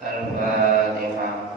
Al-Fatihah.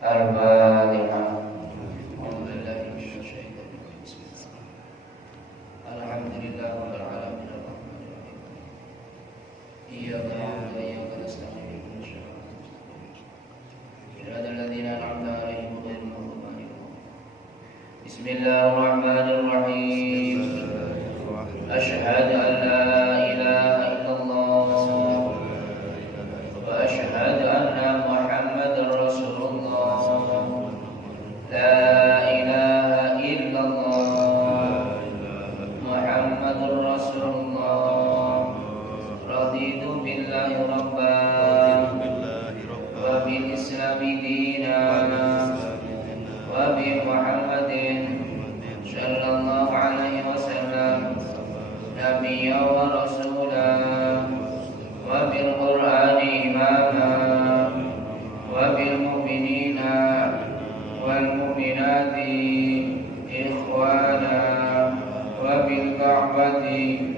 Al-Fatihah. Alhamdulillah rabbil alamin arrahmanir rahim. Iyyaka na'budu wa iyyaka nasta'in. Shiratal ladzina an'amta 'alaihim ghairil maghdubi 'alaihim. Bismillahirrahmanirrahim. Asyhadu an la ilaha illallah wa asyhadu anna Muhammadar Rasulullah. La ilaha illallah Muhammadur Rasulullah. Raditu billahi rabban wa bil islami dinan wa bi Muhammadin sallallahu alaihi wasallam nabiyyan wa rasulan wa bil qur'ani imama wa bil mu'minina wal mu'minati ikhwana wa bil ka'bati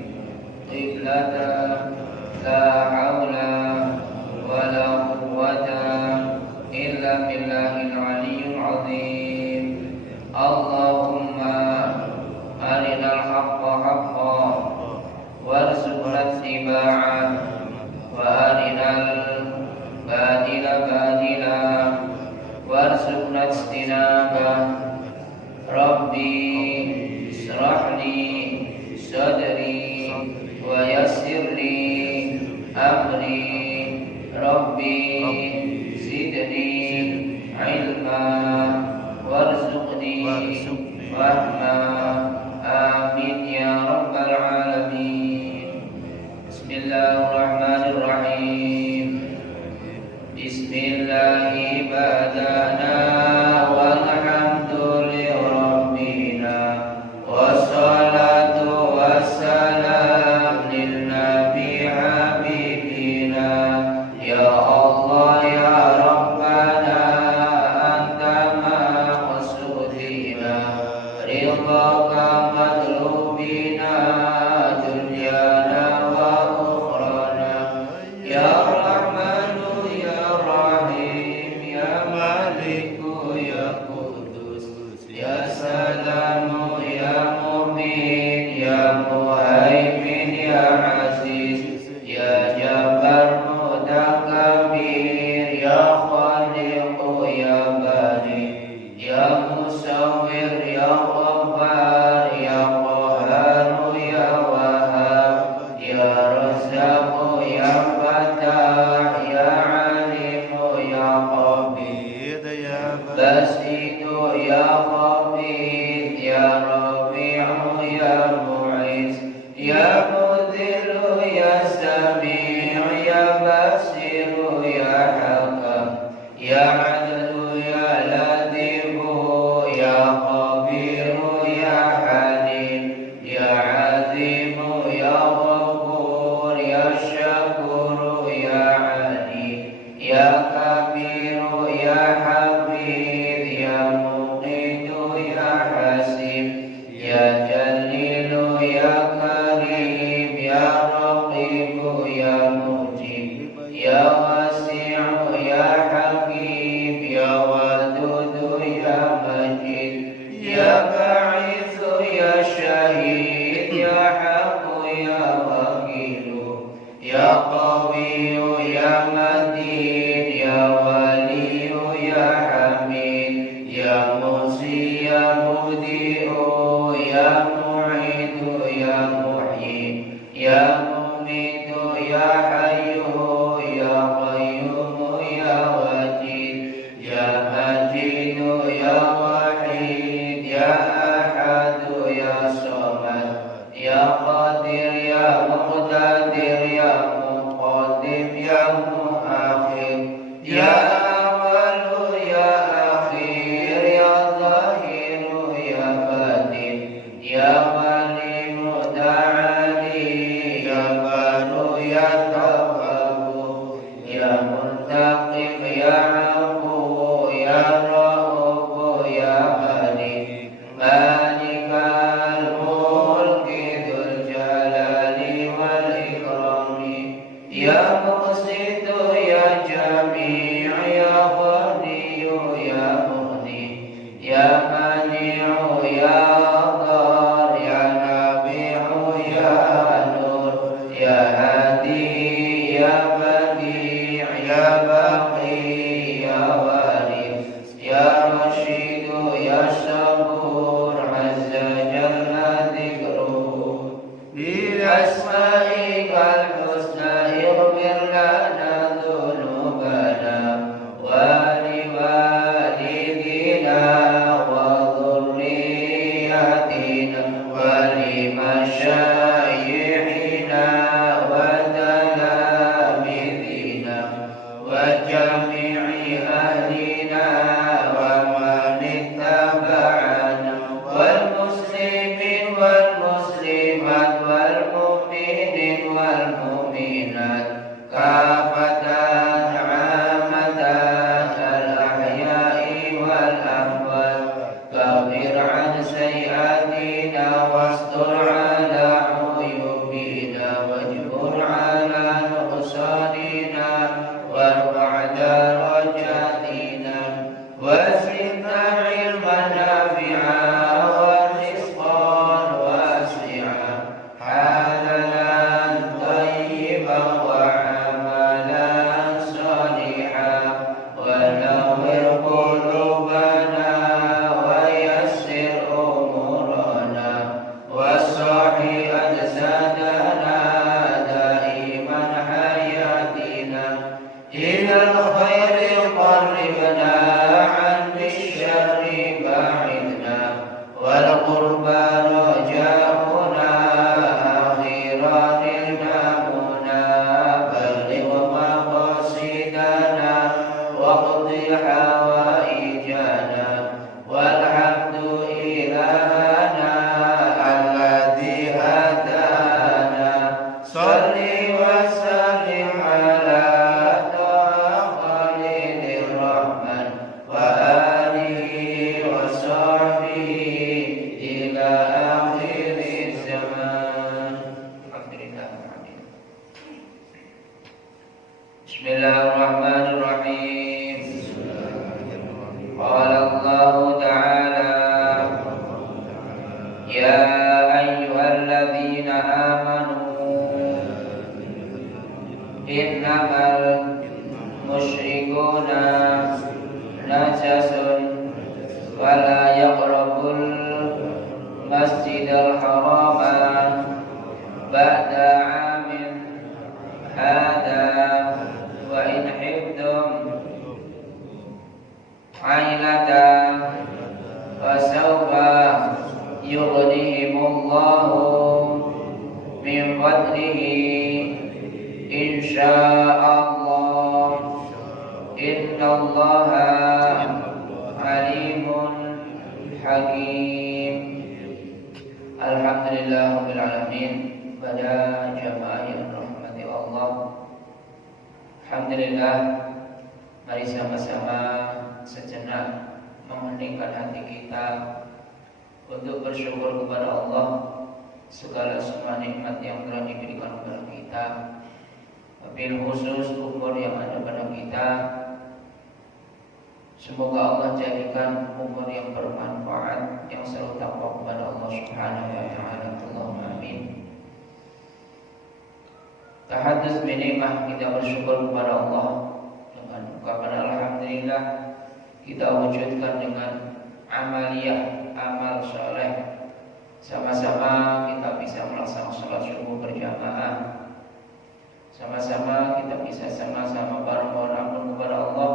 qiblata la haula wa la quwwata illa billahil aliyyil azim. Allahumma arinal haqqa haqqan warzuqna ittiba'ah wa arinal batila batila warzuqna ijtinabah. Rabbi israh li sadri wa yassir li amri. Rabbi zidni ilma warzuqni fahma. Amin ya rabbal alamin. Bismillahirrahmanirrahim. Bismillahi badana walhamdulillahi rabbina wassalatu wassalam lin nabi habibina. Ya Allah ya Rabbana anta maqsudina ridhaka matlubina dunyana wa ukhrana. Ya Rahmanu ya Rahim ya Maliku ya Qudus ya Salamu ya Mu'min ya Muhaimin ya Aziz ya Jabbar Mutakabbir ya Khaliqu ya Bari ya Musawwir ya Ghaffar ya Qahhar ya Wahhab ya Razzaq ya Fattah ya Alim ya Qabid ya Basit ya Khabid ya Rafi'u ya Mu'iz ya Mudhil ya Sami' ya Basir ya Hakam ya Adl ya Latif ya Khabir ya Halim ya Azim ya Ghafur ya Syakur ya Ali ya Kabir ya Habib ya Muqit ya karim ya raqib ya mujib ya wasi'u ya hakim ya wadud ya majid ya ba'ithu ya syahid ya haqq ya wakil ya qawi ya matin ya wali ya hamid ya musi ya mudi'u ya mu'idu ya muhyi ya mumitu ya hayyu ya qayyum ya wajid ya majidu ya wahid ya ahadu ya samad ya qadir ya muqtadir ya muqaddim ya muakhir ya awal ya akhir ya zahir ya batin ya wali muta'ali ya baru ya tawwabu ya muntaqim ya afu ya rauf ya malik malikal mulki dzul jalali wal ikrami ya muqsitu ya jami' ya ghani ya mughni ya mani'u ya dar ya nabi'u ya nur ya hadi ya badi' ya baqi ya warith ya rashidu ya sabur azza jalla dhikruhu bi asma'ikal husna ighfir lana dhunubana wa liwalidina wa dhurriyyatina wa limashayikhina wa talamidina wa jami'i ahlina wa man ittaba'ana wal muslimin wal muslimat wal mu'minin wal mu'minat kafatan 'amatan al ahya'i wal amwat kaffir 'an sayyi'atina wastur 'ala 'uyubina wajbur 'ala nuqsanina warfa' darajatina وزدنا علما نافعا ورزقا واسعا حلالا طيبا وعملا صالحا ونور قلوبنا ويسر امورنا وصحي اجسادنا دائما حياتنا الى الخير قربنا عن بالشر باعدنا والقربان رجاؤنا أخيرا نلنامنا بلغ مقاصدنا واقض حوائجنا والحمد إلهنا الذي هدانا صل وسلم على خليل الرحمن وآله وصحبه إلى آخر الزمان الحمد لله. بسم الله الرحمن الرحيم. قال الله تعالى يا أيها الذين آمنوا إنما المشركون نجس ولا يقربوا المسجد الحرام بعد عام هذا وإن حفتم عيلة فسوف يغنيهم الله من فضله إن شاء الله إن الله عليم حكيم. Alhamdulillah Rabbil Alamin. Pada jamaah yang rahmati Allah, alhamdulillah, mari sama-sama sejenak mengheningkan hati kita untuk bersyukur kepada Allah. Segala nikmat yang telah diberikan kepada kita, wabil khusus umur yang ada pada kita. Semoga Allah jadikan umur yang bermanfaat, yang selalu takwa kepada Allah Subhanahu wa taala. Allahumma amin. Tahadduts bi nikmah, kita bersyukur kepada Allah dengan ucapan alhamdulillah. Kita wujudkan dengan amaliyah, amal soleh. Sama-sama kita bisa melaksanakan sholat subuh berjamaah. Sama-sama kita bisa sama-sama bermohon ampun kepada Allah,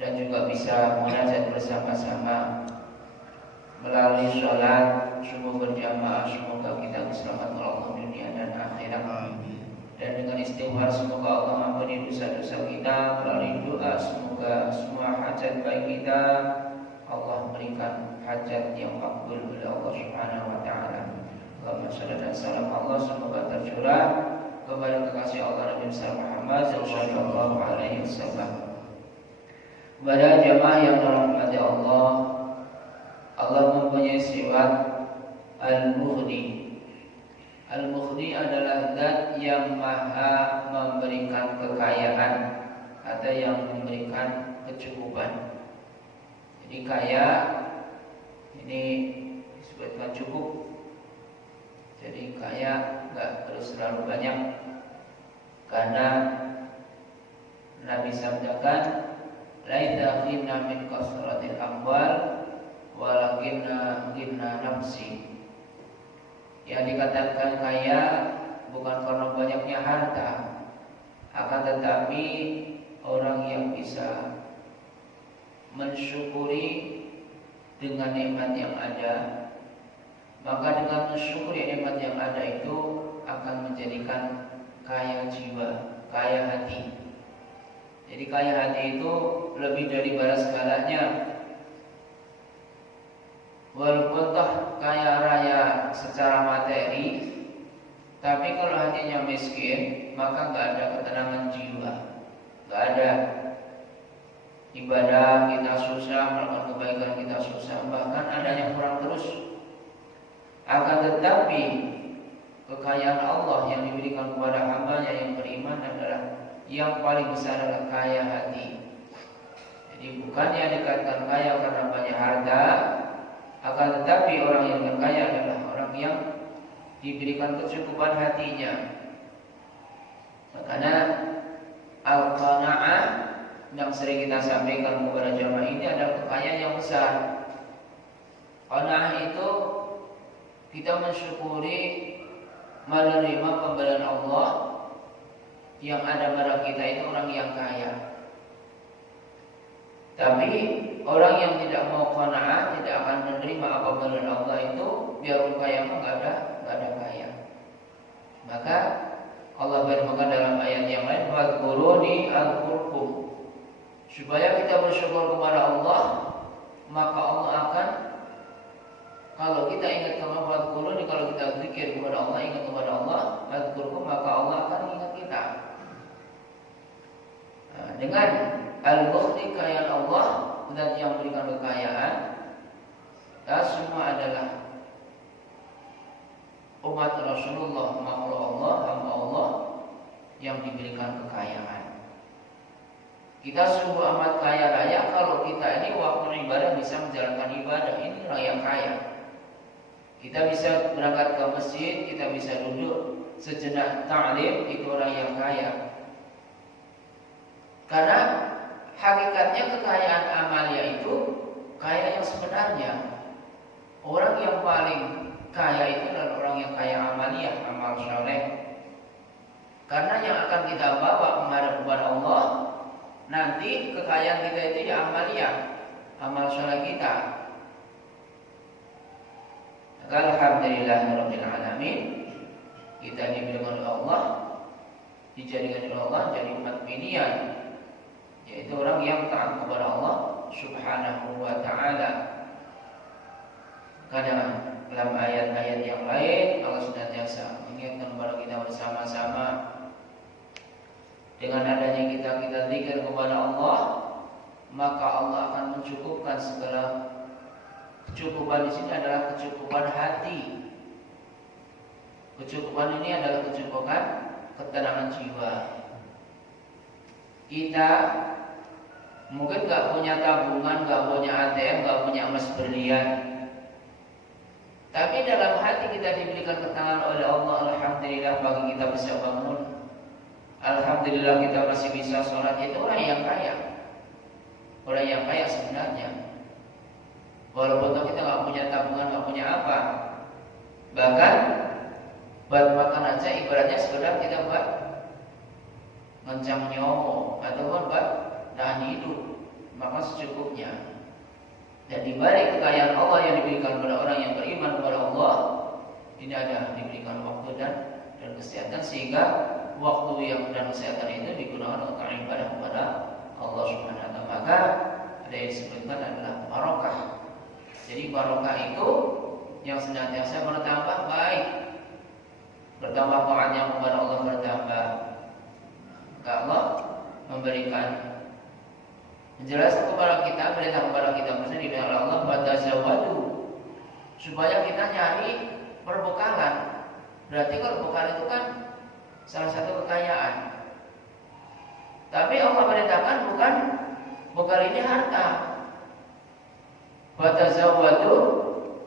dan juga bisa munajat bersama-sama melalui sholat subuh berjamaah. Semoga kita diselamatkan oleh Allah dunia dan akhirat. Dan dengan istighfar semoga Allah mengampuni dosa-dosa kita. Melalui doa semoga semua hajat baik kita Allah berikan hajat yang makbul oleh Allah Subhanahu wa taala. Allahumma shalli dan salam Allah semoga tercurah kepada kekasih Allah Nabi Muhammad sallallahu alaihi wasallam. Kepada jamaah yang dirahmati Allah, Allah mempunyai sifat Al-Mughni. Al-Mughni adalah zat yang maha memberikan kekayaan atau yang memberikan kecukupan. Jadi kaya ini disebutkan cukup. Jadi kaya enggak terus terlalu banyak, karena Nabi sabdakan, laita ghina min kasratil amwal walakinna ghina nafsi. Yang dikatakan kaya bukan karena banyaknya harta, akan tetapi orang yang bisa mensyukuri dengan nikmat yang ada, maka dengan mensyukuri nikmat yang ada itu akan menjadikan kaya jiwa, kaya hati. Jadi kaya hati itu lebih dari balas segalanya. Walaupun toh kaya raya secara materi, tapi kalau hatinya miskin, maka nggak ada ketenangan jiwa, nggak ada ibadah kita susah, melakukan kebaikan kita susah, bahkan adanya kurang terus. Akan tetapi kekayaan Allah yang diberikan kepada hamba-Nya yang beriman adalah yang paling besar, adalah kaya hati. Jadi bukan yang dikatakan kaya karena banyak harta, akan tetapi orang yang kaya adalah orang yang diberikan kecukupan hatinya. Makanya al-qanaah yang sering kita sampaikan kepada jamaah ini adalah kekayaan yang besar. Qanaah itu kita mensyukuri, menerima pemberian Allah yang ada pada kita, itu orang yang kaya. Tapi orang yang tidak mau qanaah, tidak akan menerima apa pemberian Allah itu, biarpun kaya pun nggak ada kaya. Maka Allah berfirman dalam ayat yang lain, "Fadhkuruni azkurkum." Supaya kita bersyukur kepada Allah, maka Allah akan, kalau kita ingat kepada fadhkuruni, kalau kita zikir kepada Allah, ingat kepada Allah, azkurkum, maka Allah akan ingat kita. Nah, dengan al-mughni, kekayaan Allah dan yang memberikan kekayaan, dan semua adalah umat Rasulullah, makhluk Allah, hamba Allah yang diberikan kekayaan. Kita sungguh amat kaya raya kalau kita ini waktu ibadah bisa menjalankan ibadah. Ini orang yang kaya. Kita bisa berangkat ke masjid, kita bisa duduk sejenak ta'lim, itu orang yang kaya. Karena hakikatnya kekayaan amalia itu kaya yang sebenarnya. Orang yang paling kaya itu adalah orang yang kaya amalia, amal soleh. Karena yang akan kita bawa menghadap kepada Allah, nanti kekayaan kita itu ya amalia, amal soleh kita. Alhamdulillahirabbil alamin, kita diberikan oleh Allah, dijadikan oleh Allah jadi umat pilihan, yaitu orang yang taat kepada Allah Subhanahu wa taala. Karena dalam ayat-ayat yang lain Allah senantiasa mengingatkan kepada kita bersama-sama, dengan adanya kita zikir kepada Allah, maka Allah akan mencukupkan segala. Kecukupan di sini adalah kecukupan hati. Kecukupan ini adalah kecukupan ketenangan jiwa. Kita mungkin gak punya tabungan, gak punya ATM, gak punya emas berlian, tapi dalam hati kita diberikan ketenangan oleh Allah. Alhamdulillah pagi kita bisa bangun, alhamdulillah kita masih bisa sholat. Itu orang yang kaya. Orang yang kaya sebenarnya. Walaupun kita gak punya tabungan, gak punya apa, bahkan buat makan aja ibaratnya sekedar kita buat ngencang nyawa ataupun buat tahan hidup, maka secukupnya. Dan di balik kekayaan Allah yang diberikan kepada orang yang beriman kepada Allah, ini ada diberikan waktu dan kesehatan, sehingga waktu yang dan kesehatan itu digunakan untuk ibadah kepada Allah Subhanahu wa taala. Maka ada yang disebutkan adalah barokah. Jadi barokah itu yang senantiasa bertambah baik, bertambah taatnya kepada Allah bertambah. Maka Allah memberikan menjelaskan kepada kita, berita kepada kita maksudnya oleh Allah batazawadu, supaya kita nyari perbekalan. Berarti kalau bekal itu kan salah satu kekayaan. Tapi Allah perintahkan bukan bekal ini harta. Batazawadu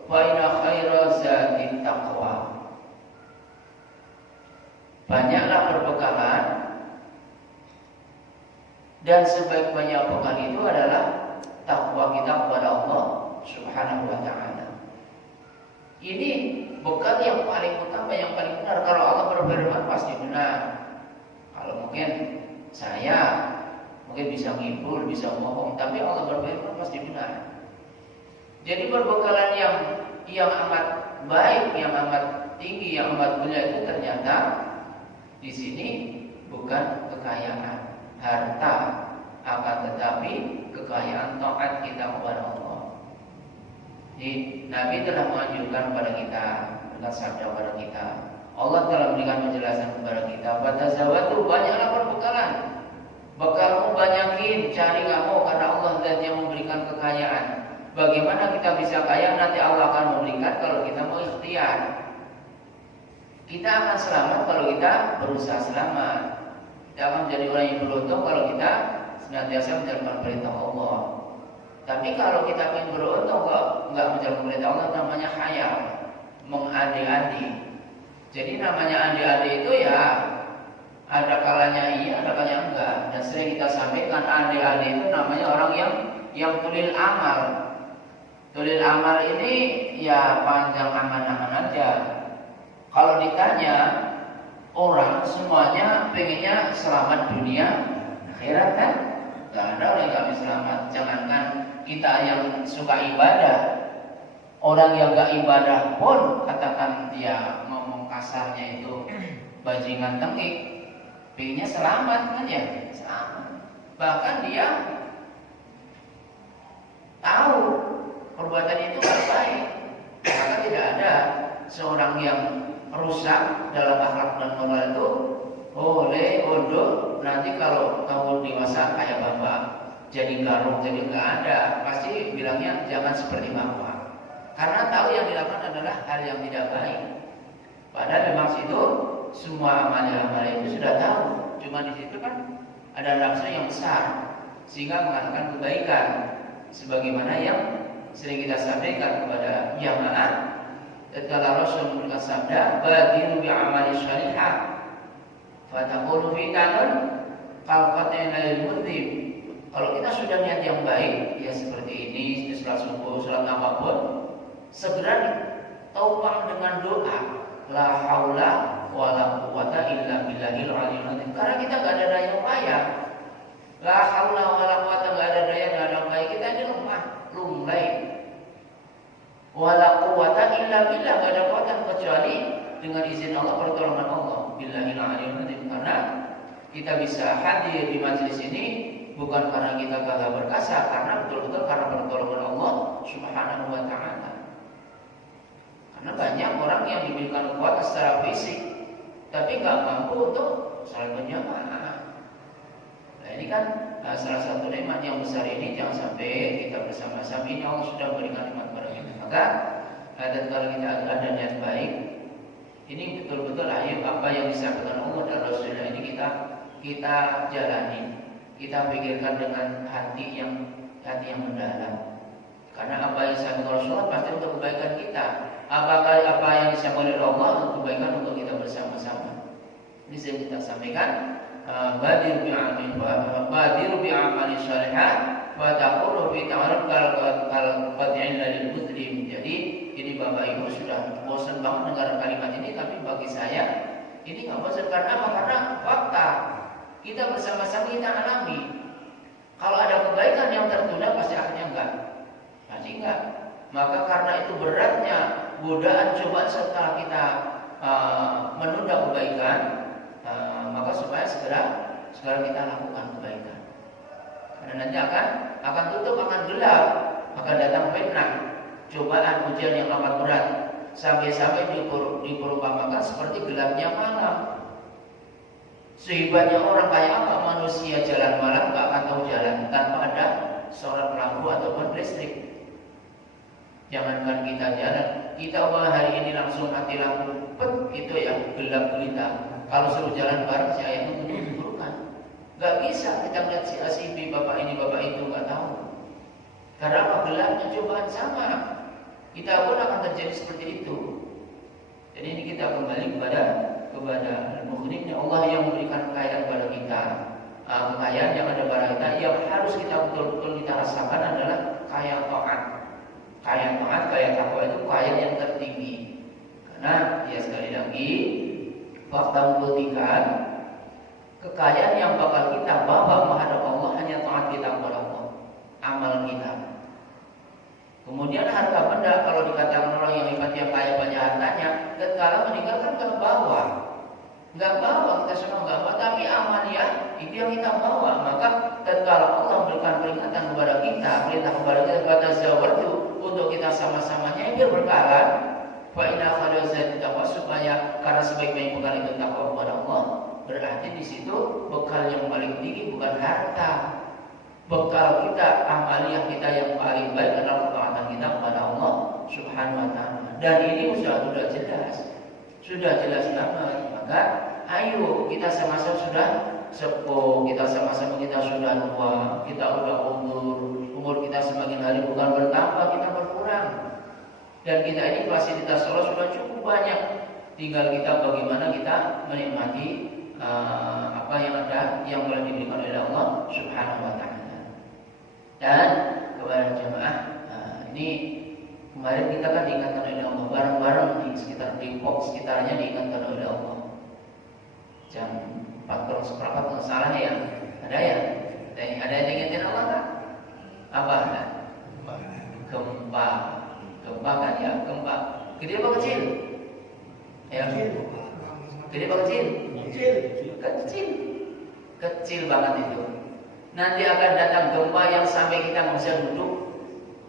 wa inna khaira zati taqwa. Banyaklah perbekalan, dan sebaik-banyak bekal itu adalah takwa kita kepada Allah Subhanahu wa taala. Ini bekal yang paling utama, yang paling benar. Kalau Allah berfirman pasti benar. Kalau mungkin saya bisa ngibul, bisa ngomong, tapi Allah berfirman pasti benar. Jadi perbekalan yang amat baik, yang amat tinggi, yang amat mulia itu ternyata di sini bukan kekayaan harta, akan tetapi kekayaan taat kita kepada Allah. Jadi Nabi telah menganjurkan kepada kita dengan sabda kepada kita. Allah telah memberikan penjelasan kepada kita. Batazawatu, banyaklah perbekalan. Bekalmu banyakin, cari kamu, karena Allah zat yang memberikan kekayaan. Bagaimana kita bisa kaya? Nanti Allah akan memberikan kalau kita mau ikhtiar. Kita akan selamat kalau kita berusaha selamat. Kita akan menjadi orang yang beruntung kalau kita senantiasa menjalankan perintah Allah. Tapi kalau kita ingin beruntung kok nggak menjalankan perintah Allah, namanya khayal, mengadi-adi. Jadi namanya adi-adi itu ya ada kalanya iya, ada kalanya enggak. Dan sering kita sampaikan adi-adi itu namanya orang yang tulil amal. Tulil amal ini ya panjang angan-angan aja. Kalau ditanya orang semuanya pengennya selamat dunia akhirat kan? Gak ada orang yang gak bisa selamat. Jangankan kita yang suka ibadah, orang yang gak ibadah pun katakan dia ngomong kasarnya itu bajingan tengik, pengennya selamat kan ya? Selamat. Bahkan dia tahu perbuatan itu gak baik. Maka tidak ada seorang yang rusak dalam akhlak dan moral itu boleh bodoh nanti kalau kamu dewasa kayak bapak jadi garung, jadi nggak ada, pasti bilangnya jangan seperti bapak, karena tahu yang dilakukan adalah hal yang tidak baik. Padahal memang situ semua amal itu sudah tahu, cuma di situ kan ada nafsu yang besar sehingga mengatakan kebaikan, sebagaimana yang sering kita sampaikan kepada jamaah. Tatkala Rasul memberikan sabda, badiru bi amali shalihah fatakunu fitanun qalqatin al-mudhib. Kalau kita sudah niat yang baik, ya seperti ini, sholat subuh, sholat apapun, segera taupang dengan doa, la haula wala quwata illa billahil aliyil azim. Karena kita enggak ada daya upaya. La haula wala quwata, enggak ada daya, enggak ada upaya, kita ini lemah, lunglai. Wala quwata illa billah, enggak ada kekuatan kecuali dengan izin Allah, pertolongan Allah. Billahil aliyil azim. Karena kita bisa hadir di majelis ini bukan karena kita gagah berkasa, karena betul-betul karena pertolongan Allah Subhanahu wa taala. Karena banyak orang yang diberikan kekuatan secara fisik tapi nggak mampu untuk salat berjamaah. Nah ini kan salah satu nikmat yang besar ini, jangan sampai kita bersama-sama ini Allah sudah berikan nikmat kepada kita. Maka kalau kita ada niat baik, Ini betul-betul ayo apa yang disampaikan Allah dan Rasulullah ini kita jalani, kita pikirkan dengan hati yang mendalam. Karena apa yang disampaikan Rasulullah pasti untuk kebaikan kita. Apakah apa yang disampaikan oleh Allah untuk kebaikan untuk kita bersama-sama. Ini yang kita sampaikan. Badiru bi'amali syarihat wa taqulu fi ta'aruf al-qad'in lil muslim. Jadi ini Bapak Ibu sudah bosan banget dengar kalimat ini, tapi bagi saya ini nggak bosan. Karena apa? Karena fakta kita bersama-sama kita alami. Kalau ada kebaikan yang tertunda pasti akhirnya enggak. Maka karena itu beratnya godaan cobaan setelah kita menunda kebaikan, maka supaya segera kita lakukan kebaikan. Karena nanti akan tutup, akan gelap, akan datang fitnah, cobaan ujian yang amat berat, sampai-sampai diperumpamakan seperti gelapnya malam. Sehebatnya orang kayak apa manusia jalan malam gak akan tahu jalan tanpa ada seorang lampu ataupun listrik. Jangankan kita jalan, kita hari ini langsung mati lampu, itu ya gelap gulita. Kalau suruh jalan bareng si ayah itu diburukan. Gak bisa kita lihat si B, bapak ini bapak itu, gak tahu. Karena apa? Gelapnya cobaan sama. Kita pun akan terjadi seperti itu. Jadi ini kita kembali kepada al-mughninya Allah yang memberikan kekayaan kepada kita. Kekayaan yang ada pada kita yang harus kita betul-betul kita rasakan adalah kaya taat. Kaya taat, kaya takwa itu kaya yang tertinggi. Karena ya sekali lagi fakta membuktikan kekayaan yang bakal kita bawa menghadap Allah hanya taat kita kepada Allah, amal kita. Kemudian harta benda, kalau dikatakan orang yang hebatnya kaya banyak hartanya, tatkala meninggalkan nggak bawa, kita semua nggak bawa, tapi amalia itu yang kita bawa. Maka tatkala Allah memberikan peringatan kepada kita, perintah kepada kita kata zawartu untuk kita sama-samanya biar berkala. Fa inna khairaz taqwa, supaya karena sebaik-baik bekal itu takwa kepada Allah. Berarti di situ bekal yang paling tinggi bukan harta. Bekal kita, amaliah kita yang paling baik adalah ketaatan kita kepada Allah Subhanahu wa taala. Dan ini sudah jelas banget. Maka ayo kita sama-sama sudah sepuh, kita sama-sama kita sudah tua, kita udah umur kita semakin hari bukan bertambah, kita berkurang. Dan kita ini fasilitas Allah sudah cukup banyak. Tinggal kita bagaimana kita menikmati apa yang ada yang boleh diberikan oleh Allah Subhanahu wa taala. Dan kepada jemaah, ini kemarin kita kan diingatkan oleh Allah bareng-bareng di sekitar Depok sekitarnya diingatkan oleh Allah. Jam 4:04 kalau salah ya. Ada ya? Ada yang diingatkan Allah kan? Apa? Gempa kan ya, gempa. Gede apa kecil? Ya. Gede apa kecil? Kecil banget itu. Nanti akan datang gempa yang sampai kita nggak bisa duduk.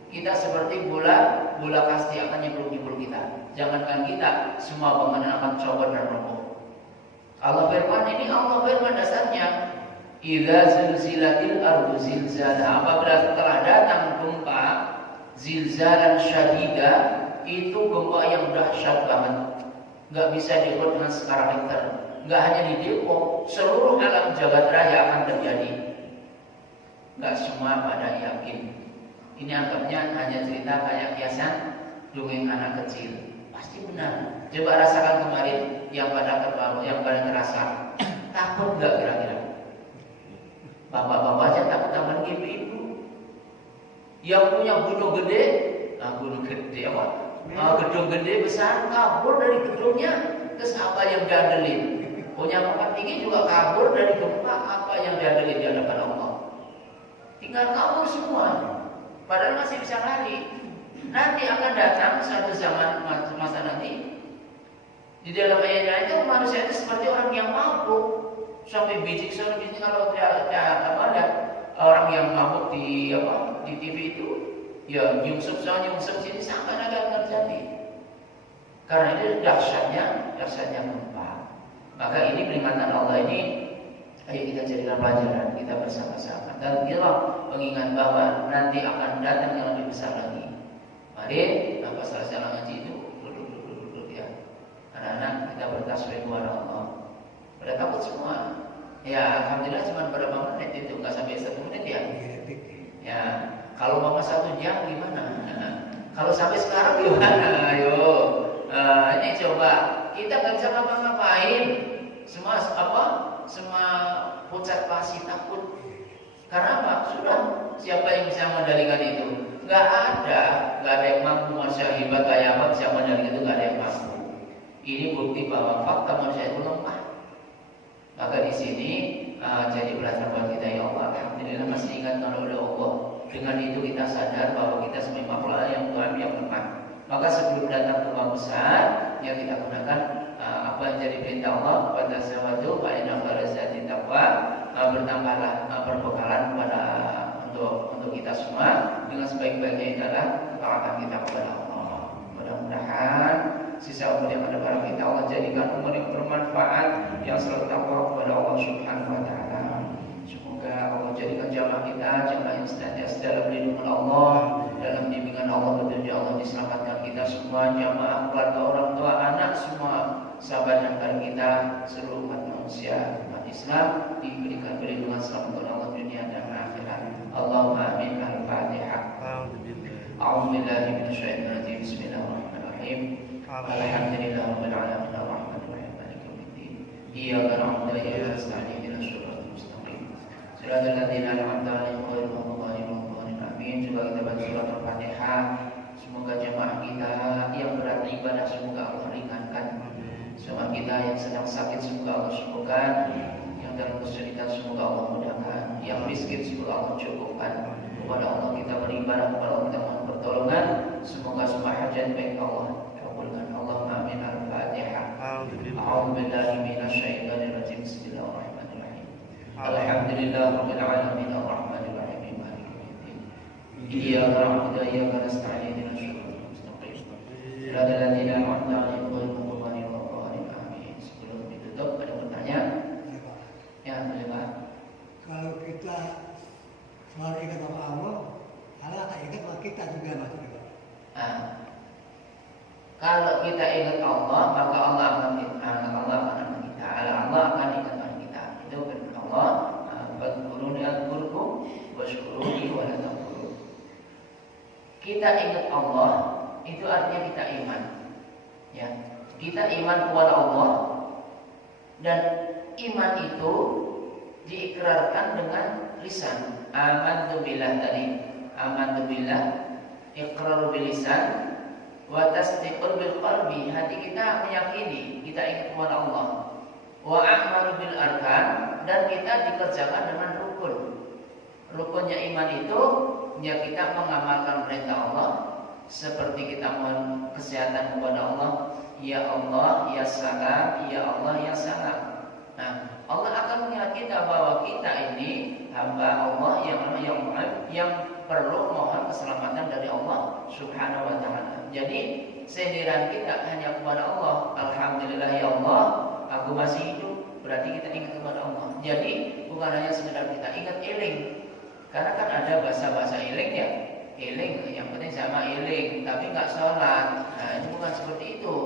Kita seperti bola kasti akan nyebur kita. Jangankan kita, semua bangunan akan copot dan roboh. Allah firman dasarnya, idza zilzilatil ardu zilzalaha. Apabila telah datang gempa zilzalan syadida, itu gempa yang dahsyat banget. Enggak bisa diukur dengan skala Richter. Enggak hanya di Depok, seluruh alam jagat raya akan terjadi. Enggak semua pada yakin. Ini anggapnya hanya cerita kayak kiasan dongeng anak kecil. Pasti benar. Coba rasakan kemarin yang pada terasa. Takut enggak kira-kira? Bapak-bapak aja takut sama ibu-ibu. Yang punya gunung gede apa? Gedung gede besar kabur dari gedungnya. Terus apa yang diandelin? Punya papan tinggi juga kabur dari gempa. Apa yang diandelin di hadapan Allah? Tinggal kabur semua. Padahal masih bisa lari. Nanti akan datang satu zaman masa nanti. Di dalam ayatnya itu manusia itu seperti orang yang mabuk. Sampai bijik kalau ada orang yang mabuk di TV itu, ya nyungsep sini sampai ada terjadi. Karena ini dahsyatnya gempa. Maka ini peringatan Allah ini, ayo kita jadikan pelajaran kita bersama-sama. Dan inilah pengingat bahwa nanti akan datang yang lebih besar lagi. Mari, apa selesai ngaji itu, duduk ya. Anak-anak bertasbih kepada Allah. Pada takut semua. Ya alhamdulillah cuma berapa menit itu, nggak sampai 1 menit ya. Ya kalau mau 1 jam gimana? Kalau sampai sekarang gimana? Ayo, ini coba kita nggak bisa ngapa-ngapain. Semua pucat pasti takut. Karena apa? Sudah siapa yang bisa mengendalikan itu? Nggak ada yang mampu. Manusia hebat kayak apa bisa mengendalikan itu? Nggak ada yang mampu. Ini bukti bahwa fakta manusia itu lemah. Maka di sini jadi pelajaran buat kita, ya Allah. Alhamdulillah masih ingatkan oleh Allah. Dengan itu kita sadar bahwa kita sebagai makhluk yang Tuhan yang lemah. Maka sebelum datang ke uang besar, yang kita gunakan apa yang jadi perintah Allah pada zawadu wa inna khairati taqwa, bertambahlah perbekalan pada untuk kita semua dengan sebaik-baiknya adalah ketaatan kita kepada Allah. Mudah-mudahan sisa umur yang ada pada kita Allah jadikan umur yang bermanfaat, yang selalu takwa kepada Allah Subhanahu wa taala. Semoga Allah jadikan jamaah kita jamaah yang senantiasa dalam lindungan Allah, dalam bimbingan Allah, berdunia Allah, diselamatkan kita semua, jamaah keluarga, orang tua, anak, semua sahabat dan kawan kita, seluruh umat manusia, umat Islam diberikan perlindungan selamat oleh Allah dunia dan akhirat. Allahumma amin. Al-Fatihah. A'udzubillahi minasyaitonir rajim. Bismillahirrahmanirrahim. Alhamdulillahirabbil alamin arrahmanir rahim maliki yaumiddin. Iyyaka na'budu wa iyyaka nasta'in ihdinas siratal mustaqim. Shiratal ladzina an'amta 'alaihim ghairil maghdubi 'alaihim waladdallin. Amin. Juga kita baca surat Al-Fatihah. Semoga jemaah kita yang berat ibadah semoga Allah ringankan. Jemaah kita yang sedang sakit semoga Allah sembuhkan. Yang dalam kesulitan semoga Allah mudahkan. Yang miskin semoga Allah cukupkan. Kepada Allah kita beribadah, kepada Allah kita mohon pertolongan. Semoga semua hajat baik Allah kabulkan. Allahumma amin. Al-Fatihah. A'udzubillahi minasyaitonir rajim. Bismillahirrahmanirrahim. Alhamdulillahirabbil alamin arrahmanir rahim maliki yaumiddin. Iyyaka na'budu wa iyyaka nasta'in ihdinas siratal mustaqim. Shiratal ladzina an'amta 'alaihim ghairil maghdubi 'alaihim waladdallin. Amin. Sebelum ditutup ada pertanyaan? Ya, boleh Pak. Kalau kita selalu ingat sama Allah akan ingat sama kita juga maksudnya. Kalau kita ingat Allah, maka Allah akan ingat kita. Allah akan ingat kita. Itu firman Allah. Fadkuruni adkurkum washkuruni wa la takfurun. Kita ingat Allah, itu artinya kita iman. Ya, kita iman kepada Allah, dan iman itu diikrarkan dengan lisan. Amantu billah tadi. Amantu billah, iqrar bil lisan, wa tasdiqul bil qalbi. Hati kita meyakini, kita ingat kepada Allah. Wa a'malu bil arkan, dan kita dikerjakan dengan rukun. Rukunnya iman itu ya kita mengamalkan perintah Allah, seperti kita mohon kesehatan kepada Allah, ya Allah ya salam, ya Allah ya salam. Nah, Allah akan mengingat kita bahwa kita ini hamba Allah yang perlu mohon keselamatan dari Allah Subhanahu wa taala. Jadi sindiran kita hanya kepada Allah. Alhamdulillah ya Allah, aku masih hidup. Berarti kita ingat kepada Allah. Jadi bukan hanya sekedar kita ingat iling. Karena kan ada bahasa-bahasa iling ya. Iling yang penting sama iling, tapi enggak sholat. Nah, itu bukan seperti itu.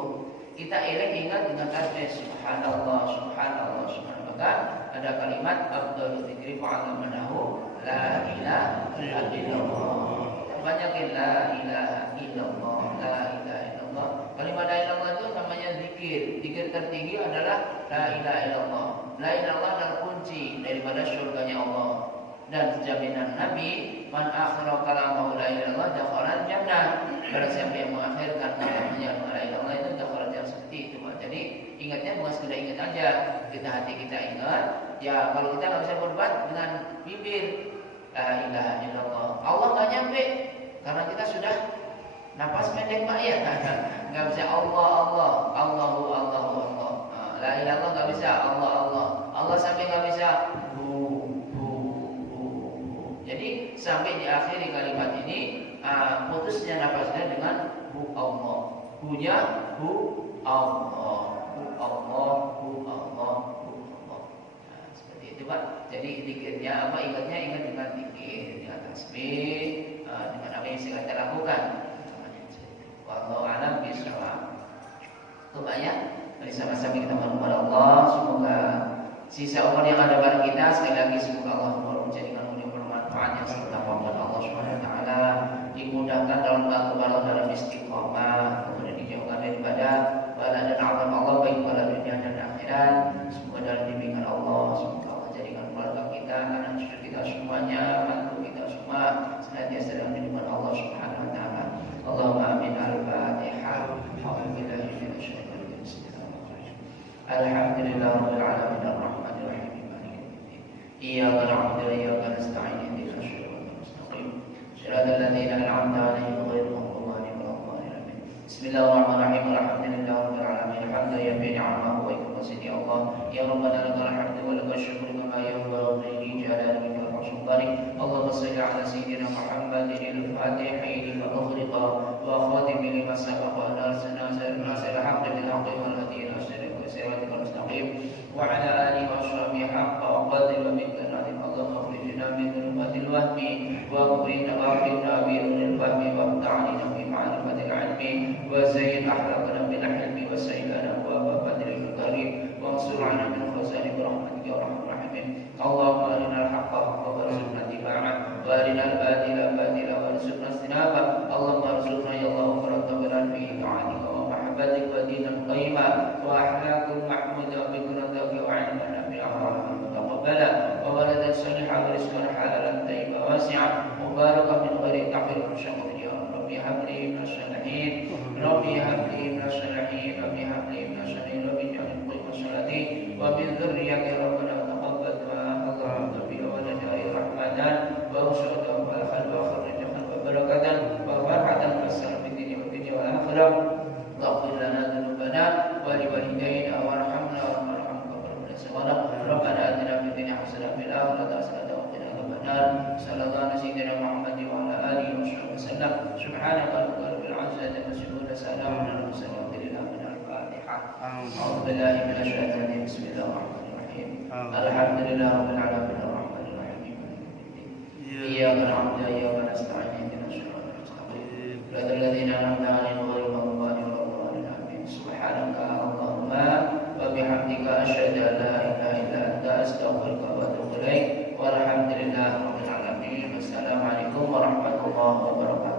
Kita iling ingat dengan tasbih subhanallah, subhanallah, subhanallah. Maka ada kalimat afdhalul dzikri fa'alamanahu la ilaha illallah. Banyakin la ilaha illallah, la ilaha illallah. Kalimat la ilaha illallah itu namanya zikir. Zikir tertinggi adalah la ilaha illallah. La ilaha illallah adalah kunci daripada surganya Allah. Dan jaminan Nabi, man akhara kalamahu la ilaha illallah dakhala jannah. Barang siapa yang mengakhirkan kalamnya la ilaha illallah itu dakhala jannah. Seperti itu. Jadi ingatnya bukan sekedar ingat aja, kita hati kita ingat. Ya kalau kita nggak bisa berbuat dengan bibir la ilaha illallah, Allah nggak nyampe karena kita sudah napas pendek Pak ya. Nggak bisa Allah Allah, Allahu Allahu Allah. La ilaha illallah nggak bisa Allah Allah, Allah sampai nggak bisa Jadi sampai di akhir kalimat ini putusnya napasnya dengan hu Allah. Hu-nya hu Allah. Hu Allah, hu Allah, hu Allah. Nah, seperti itu Pak. Jadi zikirnya apa? Ingat dengan zikir, dengan tasbih, dengan apa yang kita lakukan. Wallahu a'lam bishawab. Itu Pak ya. Mari sama-sama kita mohon kepada Allah, semoga sisa umur yang ada pada kita sekali lagi semoga Allah menjadikan umur yang bermanfaat yang serta kepada Allah Subhanahu wa taala, dimudahkan dalam kehidupan dalam istiqomah, kemudian dijauhkan daripada bala dan azab Allah baik pada dunia dan akhirat. Semoga dalam bimbingan Allah, semoga Allah jadikan keluarga kita, anak cucu kita semuanya, mantu kita semua senantiasa dalam bimbingan Allah Subhanahu wa taala. Allahumma amin. Al-Fatihah. Alhamdulillah Alhamdulillahirabbil alamin arrahmanir rahim maliki yaumiddin. Iyyaka na'budu wa iyyaka nasta'in ihdinas siratal mustaqim siratal ladzina an'amta 'alaihim ghairil maghdubi 'alaihim waladdallin. Bismillahirrahmanirrahim. Alhamdulillahirabbil alamin hamdan yafi ni'amahu wa yakfini Allah. Ya rabbana lakal hamdu wa lakal syukru kama yanbaghi li jalalika wa sultanik. Allahumma shalli 'ala sayyidina Muhammadin al-Fatihi lima ughliqa wa khatimi lima sabaqa nasir al-haqqi bil haqqi wal hadi ila siratal mustaqim wa 'ala alihi wa sahbihi haqqa qadri wa miqdarihi. Allahumma akhrijna min dhulumatil wahmi wa akhrijna bi nuril fahmi wa ta'alina bi ma'rifatil 'ilmi wa zayyid akhlaqana bil hilmi wa sayyidana wa fadlil karim wa ansurna min khazani rahmatika ya arhamar rahimin. Allahumma arina al-haqqa haqqan warzuqna ittiba'ah wa arina al-batila batila warzuqna ijtinabah. Allahumma arzuqna ya Allah faratabilan fi ta'atika wa mahabbatika wa dinan qayyima wa akhlaqan mahmuda bi qurrati wa 'ilman nafi'an mutaqabbala wa waladan salihan wa rizqan halalan tayyiban wasi'an mubarakan min ghairi tahqir wa syaqq ya rabbi habli min as-salihin rabbi habli min as-salihin rabbi habli min as-salihin rabbi ja'al qulubana salati wa min dzurriyyati rabbana taqabbal Allahumma rabbi wa najari rahmatan wa usyada wa khalwa kharjan wa barakatan wa farhatan wa salam fid dunya wa fil akhirah. Waghfir lana dhunubana wa li walidayna warhamna warhamna rabbana sawana. Rabbana atina fid dunya hasanatan wa fil akhirati hasanatan wa qina adzabannar. Sallallahu alaihi sayyidina Muhammad wa ala alihi wa sahbihi wasallam. Subhanaka rabbil izzati amma yasifun wa salamun alal mursalin walhamdulillahi rabbil alamin. A'udzu billahi minasy syaithanir rajim. Bismillahirrahmanirrahim. Alhamdulillahirabbil alamin arrahmanir rahim. Iyyaka na'budu wa iyyaka nasta'in ihdinas siratal mustaqim siratal ladzina an'amta 'alaihim ghairil maghdubi 'alaihim waladdallin. Subhanaka Allahumma wa bihamdika asyhadu an la ilaha illa anta astaghfiruka wa atubu ilaik. Walhamdulillahirabbil alamin. Wassalamualaikum warahmatullahi wabarakatuh.